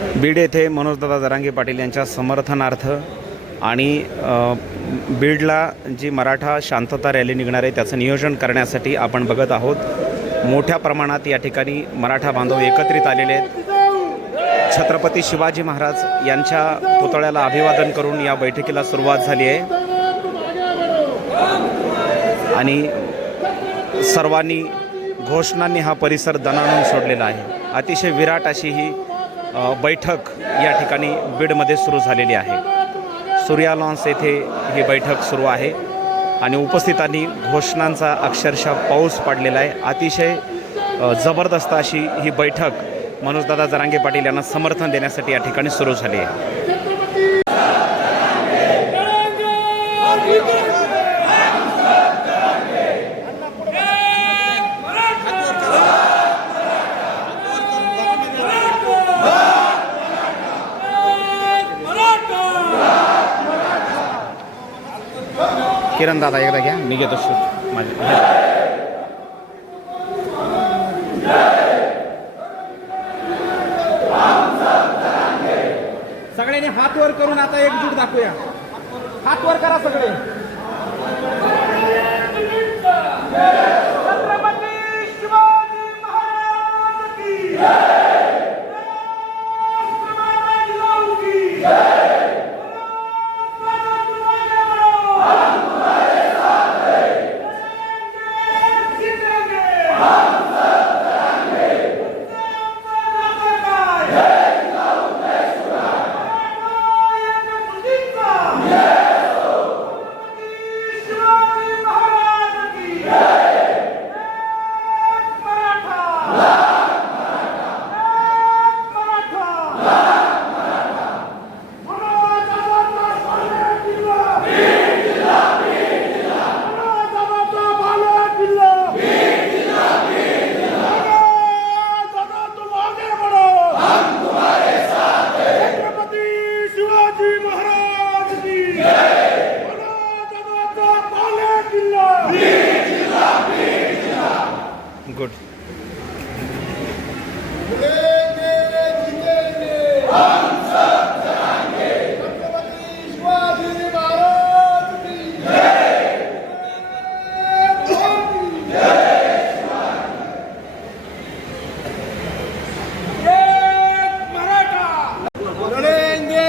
बीड येथे मनोजदादा जरांगे पाटील यांच्या समर्थनार्थ आणि बीडला जी मराठा शांतता रॅली निघणार आहे त्याचं नियोजन करण्यासाठी आपण बघत आहोत. मोठ्या प्रमाणात या ठिकाणी मराठा बांधव एकत्रित आलेले आहेत. छत्रपती शिवाजी महाराज यांच्या पुतळ्याला अभिवादन करून या बैठकीला सुरुवात झाली आहे. आणि सर्वांनी घोषणांनी हा परिसर दणाणून सोडलेला आहे. अतिशय विराट अशी ही बैठक या ठिकाणी बीडमध्ये सुरू झालेली आहे. सूर्या लॉन्स येथे ही बैठक सुरू आहे आणि उपस्थितांनी घोषणांचा अक्षरशः पाऊस पडलेला आहे. अतिशय जबरदस्त अशी ही बैठक मनोजदादा जरांगे पाटील यांना समर्थन देण्यासाठी या ठिकाणी सुरू झाली आहे. किरण दादा एकदा घ्या मी घेतो शूट माझे सगळ्यांनी हात वर करून आता एकजूट दाखवूया हात वर करा सगळे छत्रपती गुड लड़ेंगे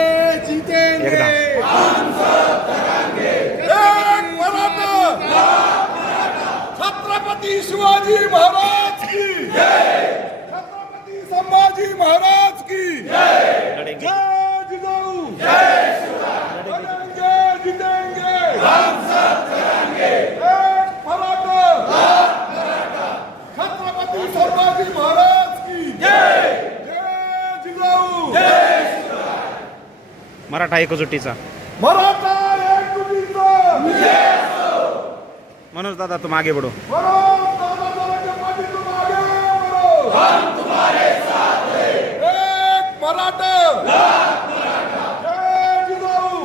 जीतेंगे एकदम शिवाजी महाराज की छत्रपती संभाजी महाराज की. जय। जिजाऊ। लड़ेंगे। जीतेंगे। एक मराठा। छत्रपती संभाजी महाराज की जय जिजाऊ। मराठा एकजुटीचा। मराठा एक मनोज दादा तुम आगे बढो बड़ो दादा दादा के पार्टी तुम आगे बढ़ो हम तुम्हारे साथ हैं एक मराठा जय जिजाऊ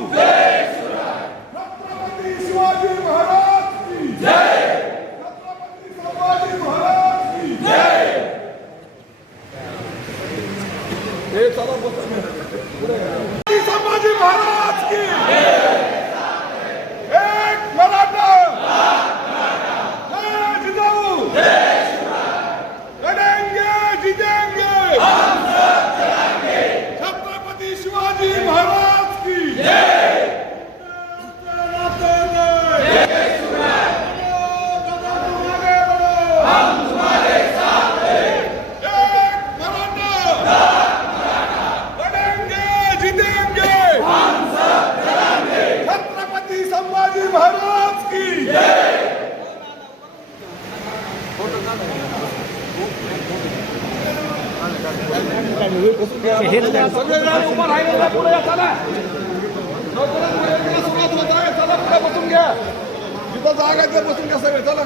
छत्रपति शिवाजी महाराज की छत्रपति संभाजी महाराज की ये चलो छत्रपति संभाजी महाराज की एक मराठा जय जिजाऊ लड़ेंगे जीतेंगे छत्रपति शिवाजी महाराज की जीतेंगे छत्रपति संभाजी महाराज की सगळे जण उभं राहिलेलं पुढे या, चला लवकरात लवकर सुरुवात होत आहे चला पुढे बसून घ्या जिथं जागा ते बसून घ्या सगळे चला